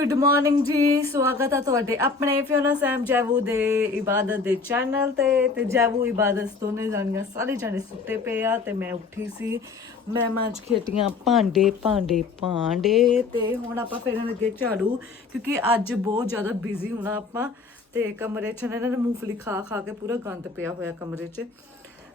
Good morning ਜੀ, ਸਵਾਗਤ ਹੈ ਤੁਹਾਡੇ ਆਪਣੇ ਫਿਓਨਾ ਸੈਮ ਜੈਵੂ ਦੇ ਇਬਾਦਤ ਦੇ ਚੈਨਲ ਤੇ। ਤੇ ਜੈਵੂ ਇਬਾਦਤ ਦੋਨੇ ਜਾਣੀਆਂ ਸਾਰੇ ਜਾਣੇ ਸੁੱਤੇ ਪਏ ਆ ਤੇ ਮੈਂ ਉੱਠੀ ਸੀ। ਮੈਂ ਮਾਂਜ ਖੇਟੀਆਂ ਭਾਂਡੇ ਭਾਂਡੇ ਭਾਂਡੇ ਤੇ ਹੁਣ ਆਪਾਂ ਫੇਰਨ ਲੱਗੇ ਝਾੜੂ, ਕਿਉਂਕਿ ਅੱਜ ਬਹੁਤ ਜ਼ਿਆਦਾ ਬਿਜ਼ੀ ਹੋਣਾ ਆਪਾਂ। ਤੇ ਕਮਰੇ 'ਚ ਨਾ ਇਹਨਾਂ ਨੇ ਮੂੰਗਫਲੀ ਖਾ ਖਾ ਕੇ ਪੂਰਾ ਗੰਦ ਪਿਆ ਹੋਇਆ ਕਮਰੇ 'ਚ।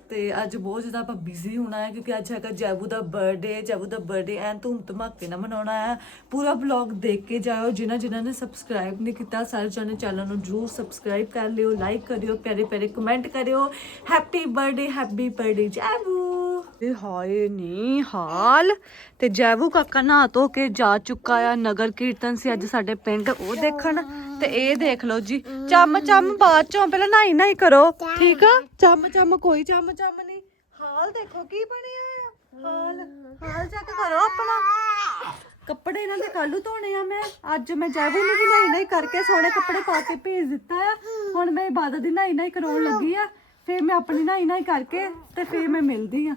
ਤੇ ਅੱਜ ਬਹੁਤ ਜ਼ਿਆਦਾ ਆਪਾਂ ਬਿਜ਼ੀ ਹੋਣਾ ਹੈ ਕਿਉਂਕਿ ਅੱਜ ਹੈਗਾ ਜੈਬੂ ਦਾ ਬਰਥਡੇ ਜੈਬੂ ਦਾ ਬਰਥਡੇ ਐਂ ਧੂਮ ਧਮਾਕੇ ਨਾਲ ਮਨਾਉਣਾ ਹੈ। ਪੂਰਾ ਵਲੌਗ ਦੇਖ ਕੇ ਜਾਇਓ, ਜਿਨ੍ਹਾਂ ਜਿਨ੍ਹਾਂ ਨੇ ਸਬਸਕ੍ਰਾਈਬ ਨਹੀਂ ਕੀਤਾ, ਸਾਰੇ ਜਣੇ ਚੈਨਲ ਨੂੰ ਜਰੂਰ ਸਬਸਕ੍ਰਾਈਬ ਕਰ ਲਿਓ ਲਾਈਕ ਕਰਿਓ, ਪਿਆਰੇ ਪਿਆਰੇ ਕਮੈਂਟ ਕਰਿਓ। Happy birthday happy birthday Jaibu ਇਹ ਹਾਏ, ਨੀ ਹਾਲ। ਤੇ ਜੈਬੂ ਕਾਕਾ ਨਹਾ ਧੋ ਕੇ ਜਾ ਚੁੱਕਾ ਆ ਨਗਰ ਕੀਰਤਨ ਸੀ ਅੱਜ ਸਾਡੇ ਪਿੰਡ। ਉਹ ਦੇਖਣ ਤੇ ਇਹ ਦੇਖ ਲਓ ਜੀ ਚੰਮ ਚੰਮ ਬਾਅਦ ਚੋਂ ਪਹਿਲਾਂ ਨਹਾਈ ਨਹਾਈ ਕਰੋ, ਠੀਕ ਆ? ਚੰਮ ਚੰਮ ਕੋਈ ਚੰਮ ਚੰਮ ਨਹੀਂ ਹਾਲ ਦੇਖੋ ਕੀ ਬਣਿਆ ਆ। ਹਾਲ ਹਾਲ ਚੈੱਕ ਕਰੋ ਆਪਣਾ। ਕੱਪੜੇ ਇਹਨਾਂ ਦੇ ਕੱਲੂ ਧੋਣੇ ਆ ਮੈਂ। ਅੱਜ ਮੈਂ ਜੈਵੂ ਨੂੰ ਵੀ ਨਹਾਈ ਨਹਾਈ ਕਰਕੇ ਸੋਹਣੇ ਕੱਪੜੇ ਪਾ ਕੇ ਭੇਜ ਦਿੱਤਾ ਆ। ਹੁਣ ਮੈਂ ਇਬਾਦਤ ਦੀ ਨਹਾਈ ਨਹਾਈ ਕਰਾਉਣ ਲੱਗੀ ਆ। ਫਿਰ ਮੈਂ ਆਪਣੀ ਨਹਾਈ ਨਹਾਈ ਕਰਕੇ ਤੇ ਫਿਰ ਮੈਂ ਮਿਲਦੀ ਆ।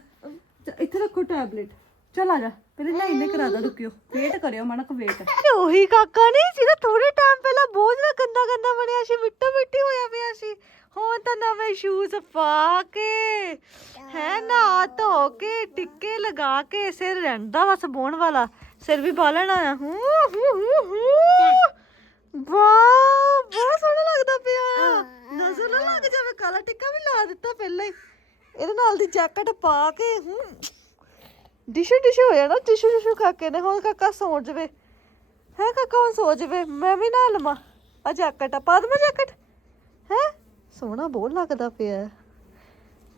ਇੱਥੇ ਰੱਖੋ ਟੈਬਲੇਟ। ਚਲ ਆ ਜਾ। ਪਹਿਲੇ ਨਹਾਈ ਨਹਾਈ ਕਰਾ ਦਾ ਰੁਕਿਓ। ਵੇਟ ਕਰਿਓ ਮਨਕ ਵੇਟ। ਉਹੀ ਕਾਕਾ ਨਹੀਂ ਜਿਹਦਾ ਥੋੜੇ ਟਾਈਮ ਪਹਿਲਾਂ ਬਹੁਤ ਜ਼ਿਆਦਾ ਗੰਦਾ ਗੰਦਾ ਬਣਿਆ ਸੀ ਮਿੱਟਾ ਮਿੱਟੀ ਹੋਇਆ ਪਿਆ ਸੀ। ਹੁਣ ਤਾਂ ਨਵੇਂ ਸ਼ੂਜ਼ ਪਾ ਕੇ, ਹੈ ਨਾ, ਧੋ ਕੇ, ਟਿੱਕੇ ਲਗਾ ਕੇ, ਸਿਰ ਰਹਿੰਦਾ ਬਸ ਬੋਣ ਵਾਲਾ। ਸਿਰ ਵੀ ਪਾ ਲੈਣਾ ਆ ਹੂੰ ਹੂੰ ਹੂੰ ਹੂੰ। ਵਾਹ ਬਹੁਤ ਸੋਹਣਾ ਲੱਗਦਾ ਪਿਆ। ਨਜ਼ਰ ਨਾ ਲੱਗ ਜਾਵੇ ਕਾਲਾ ਟਿੱਕਾ ਵੀ ਲਾ ਦਿੱਤਾ ਪਹਿਲਾਂ ਹੀ। ਇਹਦੇ ਨਾਲ ਦੀ ਜੈਕਟ ਪਾ ਕੇ ਹੂੰ। ਡਿਸ਼ੂ ਡਿਸ਼ੂ ਹੋ ਜਾਣਾ ਟਿਸ਼ੂ ਟਿਸ਼ੂ ਖਾ ਕੇ ਨੇ। ਹੁਣ ਕਾਕਾ ਸੌਂ ਜਵੇ। ਹੈ ਕਾਕਾ ਹੁਣ ਸੌ ਜਵੇ। ਮੈਂ ਵੀ ਨਾ ਲਵਾਂ। ਆ ਜੈਕਟ ਆ। ਪਾ ਦਵਾਂ ਜੈਕਟ ਹੈ? ਸੋਹਣਾ ਬਹੁਤ ਲੱਗਦਾ ਪਿਆ।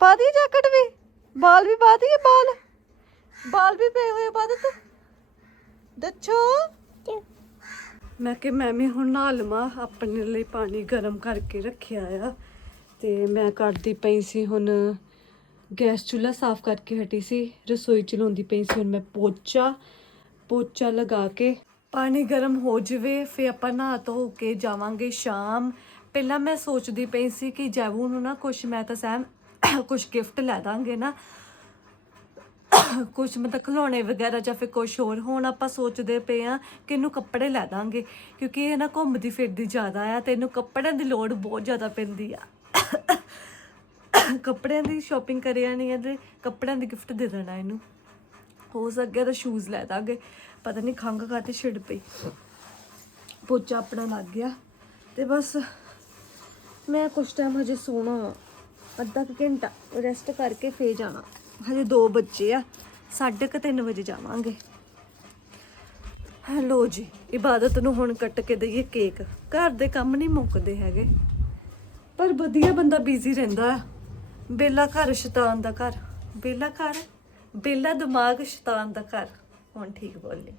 ਪਾ ਦੀ ਜੈਕਟ ਵੀ? ਬਾਲ ਵੀ ਪਾ ਦਈਏ ਬਾਲ? ਬਾਲ ਵੀ ਪਏ ਹੋਏ ਪਾ ਦਿੱਤੇ। ਦੱਛੋ ਮੈਂ ਕਿ ਮੈਂ ਵੀ ਹੁਣ ਨਹਾ ਲਵਾਂ, ਆਪਣੇ ਲਈ ਪਾਣੀ ਗਰਮ ਕਰਕੇ ਰੱਖਿਆ ਆ। ਤੇ ਮੈਂ ਕਰਦੀ ਪਈ ਸੀ ਹੁਣ, ਗੈਸ ਚੁੱਲ੍ਹਾ ਸਾਫ਼ ਕਰਕੇ ਹਟੀ ਸੀ, ਰਸੋਈ ਚਲਾਉਂਦੀ ਪਈ ਸੀ, ਹੁਣ ਮੈਂ ਪੋਚਾ ਪੋਚਾ ਲਗਾ ਕੇ। ਪਾਣੀ ਗਰਮ ਹੋ ਜਵੇ, ਫਿਰ ਆਪਾਂ ਨਹਾ ਧੋ ਕੇ ਜਾਵਾਂਗੇ ਸ਼ਾਮ। ਪਹਿਲਾਂ ਮੈਂ ਸੋਚਦੀ ਪਈ ਸੀ ਕਿ ਜੈਵੂ ਨੂੰ ਨਾ ਕੁਛ ਮੈਂ ਤਾਂ ਸਹਿਮ, ਕੁਛ ਗਿਫਟ ਲੈ ਦਾਂਗੇ ਨਾ। ਕੁਛ ਮਤਲਬ ਖਿਡੌਣੇ ਵਗੈਰਾ ਜਾਂ ਫਿਰ ਕੁਛ ਹੋਰ, ਹੁਣ ਆਪਾਂ ਸੋਚਦੇ ਪਏ ਆ ਕਿ ਇਹਨੂੰ ਕੱਪੜੇ ਲੈ ਦਾਂਗੇ, ਕਿਉਂਕਿ ਇਹ ਨਾ ਘੁੰਮਦੀ ਫਿਰਦੀ ਜ਼ਿਆਦਾ ਆ ਤੇ ਇਹਨੂੰ ਕੱਪੜਿਆਂ ਦੀ ਲੋੜ ਬਹੁਤ ਜ਼ਿਆਦਾ ਪੈਂਦੀ ਆ। ਕੱਪੜਿਆਂ ਦੀ ਸ਼ਾਪਿੰਗ ਕਰਿਆ ਨਹੀਂ ਹੈ ਤੇ ਕੱਪੜਿਆਂ ਦੀ ਗਿਫਟ ਦੇ ਦੇਣਾ ਇਹਨੂੰ। ਹੋ ਸਕਿਆ ਤਾਂ ਸ਼ੂਜ਼ ਲੈ ਦਾਂਗੇ, ਪਤਾ ਨਹੀਂ ਖੰਗ ਕਾਤੇ ਛਿੜ ਪਈ। ਪੋਚਾ ਆਪਣਾ ਲੱਗ ਗਿਆ ਤੇ ਬਸ ਮੈਂ ਕੁਛ ਟਾਈਮ ਹਜੇ ਸੋਣਾ ਅੱਧਾ ਕੁ ਘੰਟਾ ਰੈਸਟ ਕਰਕੇ ਫੇਰ ਜਾਣਾ। ਹਜੇ 2 ਬੱਚੇ ਆ, ਸਾਢੇ ਕੁ ਤਿੰਨ ਵਜੇ ਜਾਵਾਂਗੇ। ਹੈਲੋ ਜੀ, ਇਬਾਦਤ ਨੂੰ ਹੁਣ ਕੱਟ ਕੇ ਦਈਏ ਕੇਕ। ਘਰ ਦੇ ਕੰਮ ਨਹੀਂ ਮੁੱਕਦੇ ਹੈਗੇ। ਪਰ ਵਧੀਆ ਬੰਦਾ ਬਿਜ਼ੀ ਰਹਿੰਦਾ ਆ। ਬੇਲਾ ਘਰ ਸ਼ੈਤਾਨ ਦਾ ਘਰ। ਬੇਲਾ ਘਰ? ਬੇਲਾ ਦਿਮਾਗ ਸ਼ੈਤਾਨ ਦਾ ਘਰ। ਹੁਣ ਠੀਕ ਬੋਲੀ।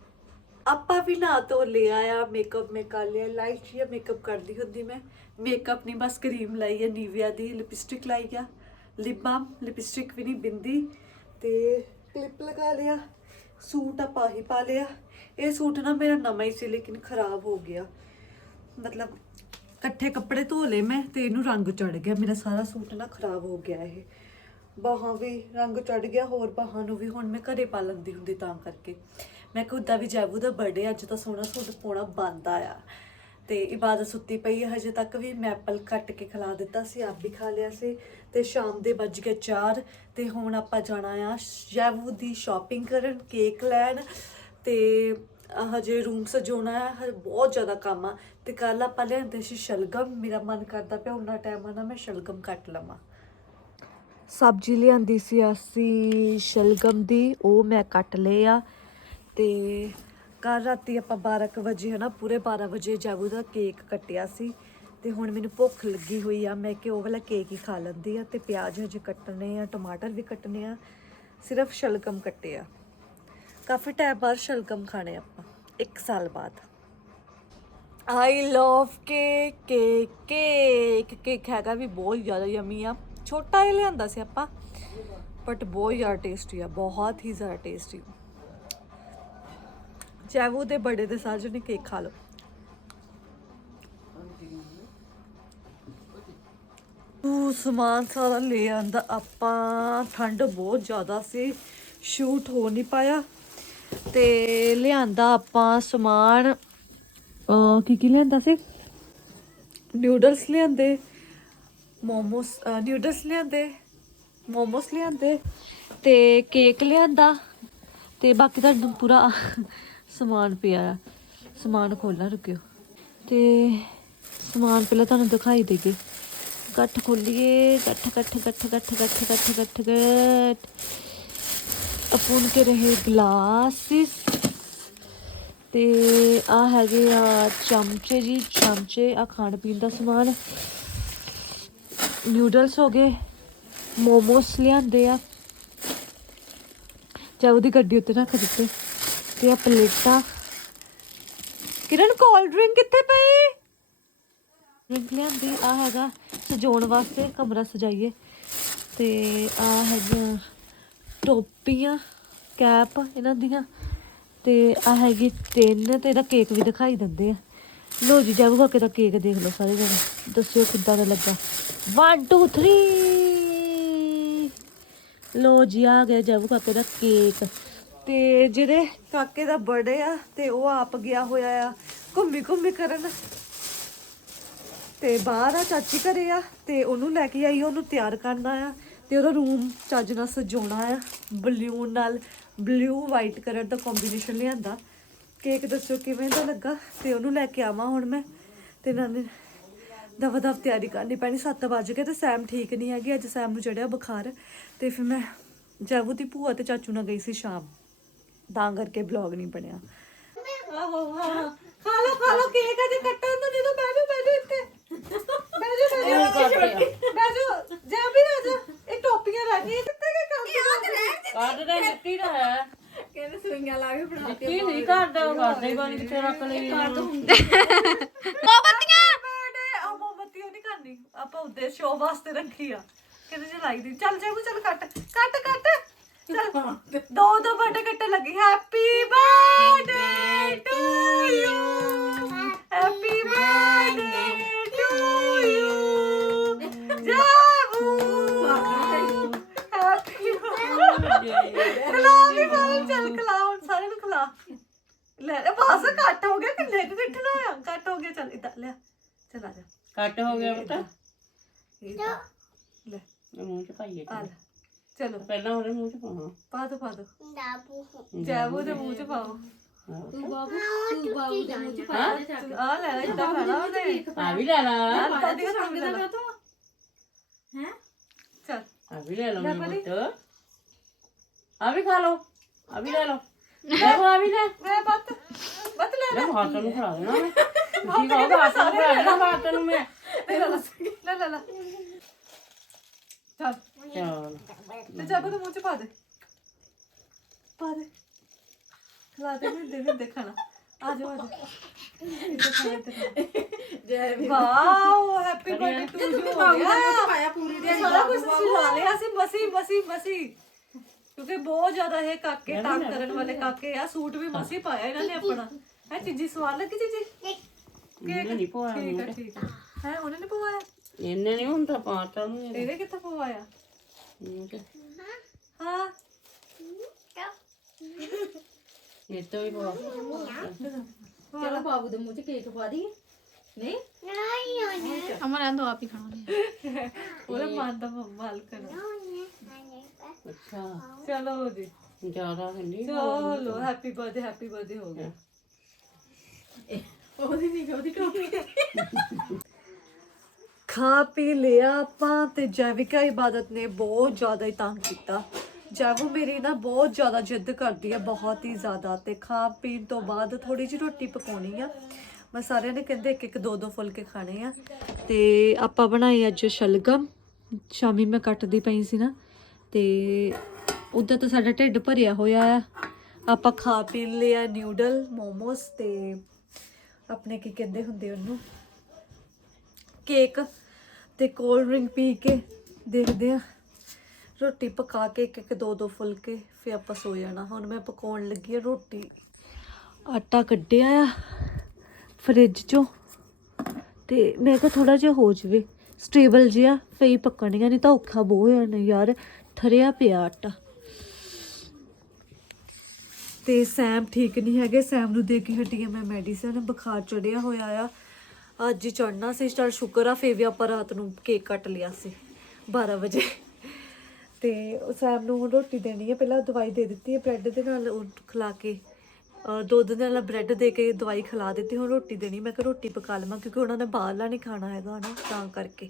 ਆਪਾਂ ਵੀ ਨਾ ਧੋ ਲਿਆ ਆ ਮੇਕਅਪ ਮੈਂ ਕਰ ਲਿਆ, ਲਾਈਟ ਜਿਹਾ ਮੇਕਅਪ ਕਰਦੀ ਹੁੰਦੀ ਮੈਂ। ਮੇਕਅਪ ਨਹੀਂ ਬਸ ਕਰੀਮ ਲਾਈ ਆ ਨੀਵੀਆ ਦੀ ਲਿਪਸਟਿਕ ਲਾਈ ਆ। ਲਿਪ ਬਾਮ ਲਿਪਸਟਿਕ ਵੀ ਨਹੀਂ ਬਿੰਦੀ ਤੇ ਕਲਿੱਪ ਲਗਾ ਲਿਆ, ਸੂਟ ਆਪਾਂ ਹੀ ਪਾ ਲਿਆ। ਇਹ ਸੂਟ ਨਾ ਮੇਰਾ ਨਵਾਂ ਹੀ ਸੀ, ਲੇਕਿਨ ਖਰਾਬ ਹੋ ਗਿਆ। ਮਤਲਬ ਇਕੱਠੇ ਕੱਪੜੇ ਧੋ ਲਏ ਮੈਂ ਤੇ ਇਹਨੂੰ ਰੰਗ ਚੜ ਗਿਆ, ਮੇਰਾ ਸਾਰਾ ਸੂਟ ਨਾ ਖਰਾਬ ਹੋ ਗਿਆ ਇਹ। ਬਾਹਾਂ ਵੀ ਰੰਗ ਚੜ ਗਿਆ, ਹੋਰ ਬਾਹਾਂ ਨੂੰ ਵੀ ਹੁਣ ਮੈਂ ਘਰੇ ਪਾ ਲੈਂਦੀ ਹੁੰਦੀ ਤਾਂ ਕਰਕੇ। ਮੈਂ ਕਿਹਾ ਉਦਾਂ ਵੀ ਜੈਬੂ ਦਾ ਬਰਥਡੇ ਅੱਜ ਤਾਂ ਸੋਹਣਾ ਸੂਟ ਪਾਉਣਾ ਬੰਦ ਆਇਆ। ਤੇ ਇਬਾਦਤ ਸੁੱਤੀ ਪਈ ਹੈ। ਹਜੇ ਤੱਕ ਵੀ ਮੈਂ ਐਪਲ ਕੱਟ ਕੇ ਖਿਲਾ ਦਿੱਤਾ ਸੀ, ਆਪ ਵੀ ਖਾ ਲਿਆ ਸੀ ਤੇ ਸ਼ਾਮ ਦੇ ਵੱਜ ਗਏ 4 ਤੇ ਹੁਣ ਆਪਾਂ ਜਾਣਾ ਆ ਜੈਬੂ ਦੀ ਸ਼ਾਪਿੰਗ ਕਰਨ ਕੇਕ ਲੈਣ ਤੇ ਹਜੇ ਰੂਮ ਸਜਾਉਣਾ ਹੈ, ਹਜੇ ਬਹੁਤ ਜ਼ਿਆਦਾ ਕੰਮ ਆ ਤੇ ਕੱਲ ਆਪਾਂ ਲਿਆਂਦੇ ਸੀ ਸ਼ਲਗਮ, ਮੇਰਾ ਮਨ ਕਰਦਾ ਪਿਆ ਉਹਨਾਂ ਟਾਈਮ ਆ ਨਾ ਮੈਂ ਸ਼ਲਗਮ ਕੱਟ ਲਵਾਂ। ਸਬਜ਼ੀ ਲਿਆਂਦੀ ਸੀ ਅਸੀਂ ਸ਼ਲਗਮ ਦੀ, ਉਹ ਮੈਂ ਕੱਟ ਲਏ ਆ ਤੇ ਕੱਲ ਰਾਤੀ ਆਪਾਂ 12 ਕੁ ਵਜੇ ਹਨਾ, ਪੂਰੇ 12 ਵਜੇ ਜਾਗੂ ਦਾ ਕੇਕ ਕੱਟਿਆ ਸੀ ਤੇ ਹੁਣ ਮੈਨੂੰ ਭੁੱਖ ਲੱਗੀ ਹੋਈ ਆ। ਮੈਂ ਕਿ ਉਹ ਵਾਲਾ ਕੇਕ ਹੀ ਖਾ ਲੈਂਦੀ ਆ ਤੇ ਪਿਆਜ਼ ਹਜੇ ਕੱਟਣੇ ਆ, ਟਮਾਟਰ ਵੀ ਕੱਟਣੇ ਆ, ਸਿਰਫ ਸ਼ਲਗਮ ਕੱਟੇ ਆ। ਕਾਫੀ ਟਾਈਮ ਬਾਅਦ ਸ਼ਲਗਮ ਖਾਣੇ ਆਪਾਂ 1 ਸਾਲ ਬਾਅਦ। I love cake cake cake cake ਹੈਗਾ ਵੀ ਬਹੁਤ ਜ਼ਿਆਦਾ ਯਮੀ ਆ। ਛੋਟਾ ਹੀ ਲਿਆਂਦਾ ਸੀ ਆਪਾਂ ਬਟ ਬਹੁਤ ਜ਼ਿਆਦਾ ਟੇਸਟੀ ਆ, ਬਹੁਤ ਹੀ ਜ਼ਿਆਦਾ ਟੇਸਟੀ ਚਾਹੋ ਦੇ ਬੜੇ ਦੇ ਸਾਰੇ ਨੇ ਕੇਕ ਖਾ ਲਓ। ਤੂੰ ਸਮਾਨ ਸਾਰਾ ਲੈ ਆਂਦਾ। ਆਪਾਂ ਠੰਡ ਬਹੁਤ ਜ਼ਿਆਦਾ ਸੀ ਸ਼ੂਟ ਹੋ ਨਹੀਂ ਪਾਇਆ। ਤੇ ਲਿਆਂਦਾ ਆਪਾਂ ਸਮਾਨ ਕੀ ਕੀ ਲਿਆਂਦਾ ਸੀ? ਨਿਊਡਲਸ ਲਿਆਂਦੇ, ਮੋਮੋਸ ਨਿਊਡਲਸ ਲਿਆਂਦੇ, ਮੋਮੋਸ ਲਿਆਂਦੇ ਤੇ ਕੇਕ ਲਿਆਂਦਾ ਤੇ ਬਾਕੀ ਤੁਹਾਨੂੰ ਪੂਰਾ ਸਮਾਨ ਪਿਆ ਸਮਾਨ ਖੋਲਣਾ ਰੁਕਿਓ। ਤੇ ਸਮਾਨ ਪਹਿਲਾਂ ਤੁਹਾਨੂੰ ਦਿਖਾਈ ਦੇਗੇ ਗੱਠ ਖੋਲੀਏ। ਗੱਠ ਗੱਠ ਗੱਠ ਗੱਠ ਗੱਠ ਗੱਠ ਗੱਠ ਗੱਠ। ਅਪੂਨ ਕੇ ਰਹੇ ਗਲਾਸਿਸ। ਤੇ ਆ ਹੈਗੇ ਆ ਚਮਚੇ ਜੀ। ਚਮਚੇ ਆ ਖਾਣ ਪੀਣ ਦਾ ਸਮਾਨ। ਨਿਊਡਲਸ ਹੋ ਗਏ। ਮੋਮੋਸ ਲਿਆਂਦੇ ਆ। ਜਾਂ ਉਹਦੀ ਗੱਡੀ ਉੱਤੇ ਰੱਖ ਦਿੱਤੇ। ਤੇ ਆ ਪਲੇਟਾਂ। ਕਿਰਨ ਕੋਲਡ ਡਰਿੰਕ ਕਿੱਥੇ ਪਈ? ਡਰਿੰਕ ਲਿਆਂਦੀ ਆ ਹੈਗਾ ਸਜਾਉਣ ਵਾਸਤੇ, ਕਮਰਾ ਸਜਾਈਏ। ਤੇ ਆ ਹੈਗੀਆਂ ਟੋਪੀਆਂ, ਕੈਪ ਇਹਨਾਂ ਦੀਆਂ। ਤੇ ਆ ਹੈਗੀ ਤਿੰਨ, ਤੇ ਇਹਦਾ ਕੇਕ ਵੀ ਦਿਖਾਈ ਦਿੰਦੇ ਆ। ਲੋ ਜੀ ਜਾਬੂ ਕਾਕੇ ਦਾ ਕੇਕ ਦੇਖ ਲਓ ਸਾਰੇ ਜਣੇ। ਦੱਸਿਓ ਕਿੱਦਾਂ ਦਾ ਲੱਗਾ। 1 2 3 ਲੋ ਜੀ, ਆ ਗਿਆ ਜਾਬੂ ਕਾਕੇ ਦਾ ਕੇਕ। ਤੇ ਜਿਹੜੇ ਕਾਕੇ ਦਾ ਬਰਥਡੇ ਆ ਤੇ ਉਹ ਆਪ ਗਿਆ ਹੋਇਆ ਆ ਘੁੰਮੀ ਘੁੰਮੀ ਕਰਨ। ਤੇ ਬਾਹਰ ਆ ਚਾਚੀ ਘਰੇ ਆ ਤੇ ਉਹਨੂੰ ਲੈ ਕੇ ਆਈ, ਉਹਨੂੰ ਤਿਆਰ ਕਰਨਾ ਆ ਤੇ ਉਹਦਾ ਰੂਮ ਚੱਜ ਨਾਲ ਸਜਾਉਣਾ ਆ ਬਲੂਨ ਨਾਲ ਬਲੂ ਵਾਈਟ ਕਲਰ ਦਾ ਕੰਬੀਨੇਸ਼ਨ ਲਿਆਂਦਾ। ਕੇਕ ਦੱਸੋ ਕਿਵੇਂ ਦਾ ਲੱਗਾ? ਤੇ ਉਹਨੂੰ ਲੈ ਕੇ ਆਵਾਂ ਹੁਣ ਮੈਂ। ਤੇ ਨਾਨੇ ਦਵਾ ਦਵ ਤਿਆਰੀ ਕਰਨੀ ਪੈਣੀ 7 ਵਜ ਕੇ ਤੇ ਸੈਮ ਠੀਕ ਨਹੀਂ ਹੈਗੀ, ਅੱਜ ਸੈਮ ਨੂੰ ਚੜਿਆ ਬੁਖਾਰ। ਤੇ ਫਿਰ ਮੈਂ ਜਾਵੂ ਦੀ ਭੂਆ ਤੇ ਚਾਚੂ ਨਾਲ ਗਈ ਸੀ ਸ਼ਾਮ। ਤਾਂ ਕਰਕੇ ਬਲੌਗ ਨਹੀਂ ਬਣਿਆ। ਆਹੋ ਹਾਂ ਖਾ ਲੋ ਖਾ ਲੋ ਕੇਕ ਅਜੇ ਕੱਟਣ ਤੋਂ ਜਦੋਂ ਬੈਠੋ ਬੈਠੋ ਇੱਥੇ। ਬੈਠੋ ਬੈਠੋ ਬੈਠੋ ਜਾ ਵੀ ਨਾ ਜਾ ਇਹ ਟੋਪੀਆਂ ਰਹਿ ਗਈਆਂ ਕਿੱਥੇ ਗਏ ਕੰਮ ਕੱਢ ਦੇ ਮਿੱਟੀ ਦਾ ਹੈ। ਕਹਿੰਦੇ ਸਵਿੰਗਾਂ ਲਾ ਕੇ ਬਣਾ ਮਿੱਟੀ ਨਹੀਂ ਕਰਦਾ ਉਹ ਕਰਦੇ ਹੀ ਬਾਨੀ ਕਿੱਥੇ ਰੱਖ ਲਈ। ਮੋਮਬੱਤੀਆਂ। ਬਰਥਡੇ ਆ ਮੋਮਬੱਤੀ ਉਹ ਨਹੀਂ ਕਰਨੀ। ਆਪਾਂ ਉਹਦੇ ਸ਼ੋਅ ਵਾਸਤੇ ਰੱਖੀ ਆ। ਕਿਤੇ ਜੇ ਲਾਈ ਦੀ। ਚੱਲ ਜਾਊ ਚੱਲ ਕੱਟ। ਕੱਟ ਕੱਟ। दो दो बर्थडे कट्टे लगे। Happy birthday to you happy birthday to you Jabu happy खिलाओ भी चल खिलाओ। सारे कट हो गया। बेटा ले मुँह पे पाइए ਚਲੋ। ਪਹਿਲਾਂ ਉਹਦੇ ਮੂੰਹ ਚ ਪਾਉਣਾ। ਪਾ ਦੋ ਪਾ ਦੋ। ਜੈਵੂ ਦੇ ਮੂੰਹ ਚ ਪਾਓ। ਤੂੰ ਬਾਬੂ ਤੂੰ ਬਾਬੂ ਦੇ ਮੂੰਹ ਚ ਪਾ ਦੇ ਚੱਕ ਆ ਲੈ ਲੈ ਇਦਾਂ ਆ ਵੀ ਲੈ ਲਾ। ਆ ਦਾਦੀ ਦਾ ਕੰਮ ਦਾ ਲੈ ਤੂੰ ਹੈ? ਚੱਲ। ਆ ਵੀ ਲੈ ਲਓ ਲੈ ਮੇਰੇ ਬਣੀ। ਪੁੱਤ। ਆ ਵੀ ਖਾ ਲਓ। ਆ ਵੀ ਲੈ ਲਓ। ਲੈ। ਆ ਵੀ ਲੈ। ਮੈਂ ਬੱਤ। ਬੱਤ ਲੈ ਲੈ ਹੱਥ ਨੂੰ ਖਾ ਦੇਣਾ ਮੈਂ। ਤੁਸੀਂ ਕਹੋ ਹੱਥ ਨੂੰ ਖਾ ਦੇਣਾ ਹੱਥ ਨੂੰ ਮੈਂ। ਲੈ ਲੈ ਲੈ ਲੈ ਲੈ। ਚੱਲ। ਤੇ ਜੈਵੂ ਦੇ ਮੂੰਹ ਚ ਪਾ ਦੇ। ਪਾ ਦੇ। ਖਲਾ ਦੇ ਮੈਂ ਦੇ ਦੇ ਖਾਣਾ। ਆ ਜਾ ਆ ਜਾ ਵੀ। Wow happy birthday to you ਹੋ ਬਾਬੂ ਦੇ ਪਾਇਆ ਪੂਰੀ ਦੇ ਸਾਰਾ ਕੁਝ ਸਿਲਾ ਲਿਆ ਸੀ ਮਸੀ ਮਸੀ ਮਸੀ। ਕਿਉਂਕਿ ਬਹੁਤ ਜ਼ਿਆਦਾ ਇਹ ਕਾਕੇ ਤੰਗ ਕਰਨ ਵਾਲੇ ਕਾਕੇ ਆ। ਸੂਟ ਵੀ ਮਸੀ ਪਾਇਆ ਇਹਨਾਂ ਨੇ ਆਪਣਾ। ਹੈ ਚੀਜੀ ਸਵਾਲ ਲੱਗੀ ਚੀਜੀ? ਇਹਨੇ ਨਹੀਂ ਪਵਾਇਆ। ਠੀਕ ਹੈ ਠੀਕ ਹੈ। ਹੈ ਉਹਨੇ ਨੀ ਪਵਾਇਆ? ਇਹਨੇ ਨਹੀਂ ਹੁੰਦਾ ਪਾਤਾ ਨੂੰ ਇਹਦੇ ਇਹਨੇ ਕਿੱਥੇ ਪਵਾਇਆ? ਮੂੰਹ ਚ ਹਾਂ। ਇਹ ਤੋਂ ਵੀ ਪਵਾ ਚਲੋ ਬਾਬੂ ਦੇ ਮੂੰਹ ਚ ਕੇਕ ਪਾ ਦੀ। ਨਹੀਂ? ਅਮਰ ਆਂਦੋ ਆਪ ਹੀ ਖਾਣਾ ਉਹਦਾ ਮਨ ਦਾ ਮਾਲਕ ਨਾ ਅੱਛਾ। ਚਲੋ ਜੀ ਜ਼ਿਆਦਾ ਨਹੀਂ ਚਲੋ ਹੈਪੀ ਬਰਥਡੇ ਹੈਪੀ ਬਰਥਡੇ ਹੋ ਗਿਆ ਉਹਦੀ ਨਹੀਂ ਉਹਦੀ ਟੋਪੀ। ਖਾ ਪੀ ਲਿਆ ਆਪਾਂ ਤੇ ਜੈਵਿਕਾ ਇਬਾਦਤ ਨੇ ਬਹੁਤ ਜ਼ਿਆਦਾ ਹੀ ਤੰਗ ਕੀਤਾ। ਜੈਵੂ ਮੇਰੀ ਨਾ ਬਹੁਤ ਜ਼ਿਆਦਾ ਜਿੱਦ ਕਰਦੀ ਹੈ ਬਹੁਤ ਹੀ ਜ਼ਿਆਦਾ ਤੇ ਖਾ ਪੀਣ ਤੋਂ ਬਾਅਦ ਥੋੜੀ ਜਿਹੀ ਰੋਟੀ ਪਕਾਉਣੀ ਆ। ਮੈਂ ਸਾਰਿਆਂ ਨੇ ਕਹਿੰਦੇ ਇੱਕ ਇੱਕ ਦੋ ਦੋ ਫੁਲਕੇ ਖਾਣੇ ਆ ਤੇ ਆਪਾਂ ਬਣਾਏ ਅੱਜ ਸ਼ਲਗਮ। ਸ਼ਾਮੀ ਮੈਂ ਕੱਟਦੀ ਪਈ ਸੀ ਨਾ ਤੇ ਉਦੋਂ ਤਾਂ ਸਾਡਾ ਢਿੱਡ ਭਰਿਆ ਹੋਇਆ ਆ। ਆਪਾਂ ਖਾ ਪੀ ਲਿਆ ਨਿਊਡਲ ਮੋਮੋਸ ਤੇ ਆਪਣੇ ਕੀ ਕਹਿੰਦੇ ਹੁੰਦੇ ਉਹਨੂੰ? ਕੇਕ। ਤੇ ਕੋਲਡ ਡਰਿੰਕ ਪੀ ਕੇ ਦੇਖਦੇ ਆ ਰੋਟੀ ਪਕਾ ਕੇ ਇੱਕ ਇੱਕ ਦੋ ਦੋ ਫੁਲਕੇ, ਫਿਰ ਆਪਾਂ ਸੋ ਜਾਣਾ। ਹੁਣ ਮੈਂ ਪਕਾਉਣ ਲੱਗੀ ਆ ਰੋਟੀ। ਆਟਾ ਕੱਢਿਆ ਆ ਫ੍ਰਿਜ ਚੋਂ। ਤੇ ਮੈਂ ਕਿਹਾ ਥੋੜਾ ਜਿਹਾ ਹੋ ਜਵੇ। ਸਟੇਬਲ ਜਿਹਾ, ਫੇਰ ਪੱਕਣੀਆਂ ਨਹੀਂ ਤਾਂ ਔਖਾ ਬਹੁਤ ਹੋ ਯਾਰ। ਠਰਿਆ ਪਿਆ ਆਟਾ। ਤੇ ਸੈਮ ਠੀਕ ਨਹੀਂ ਹੈਗੇ। ਸੈਮ ਨੂੰ ਦੇ ਕੇ ਹਟੀ ਮੈਂ ਮੈਡੀਸਨ। ਬੁਖਾਰ ਚੜਿਆ ਹੋਇਆ ਆ। ਅੱਜ ਹੀ ਚੜਨਾ ਸੀ, ਚਲ ਸ਼ੁਕਰ ਆ, ਫੇਰ ਵੀ ਆਪਾਂ ਰਾਤ ਨੂੰ ਕੇਕ ਕੱਟ ਲਿਆ ਸੀ 12 ਵਜੇ। ਤੇ ਸੈਮ ਨੂੰ ਹੁਣ ਰੋਟੀ ਦੇਣੀ ਹੈ ਪਹਿਲਾਂ ਦਵਾਈ ਦੇ ਦਿੱਤੀ ਹੈ ਬ੍ਰੈਡ ਦੇ ਨਾਲ ਉਹ ਖਿਲਾ ਕੇ। ਦੁੱਧ ਦੇ ਨਾਲ ਬ੍ਰੈਡ ਦੇ ਕੇ ਦਵਾਈ ਖਿਲਾ ਦਿੱਤੀ, ਹੁਣ ਰੋਟੀ ਦੇਣੀ, ਮੈਂ ਕਿ ਰੋਟੀ ਪਕਾ ਲਵਾਂ, ਕਿਉਂਕਿ ਉਹਨਾਂ ਨੇ ਬਾਹਰਲਾ ਨਹੀਂ ਖਾਣਾ ਹੈਗਾ ਨਾ ਤਾਂ ਕਰਕੇ।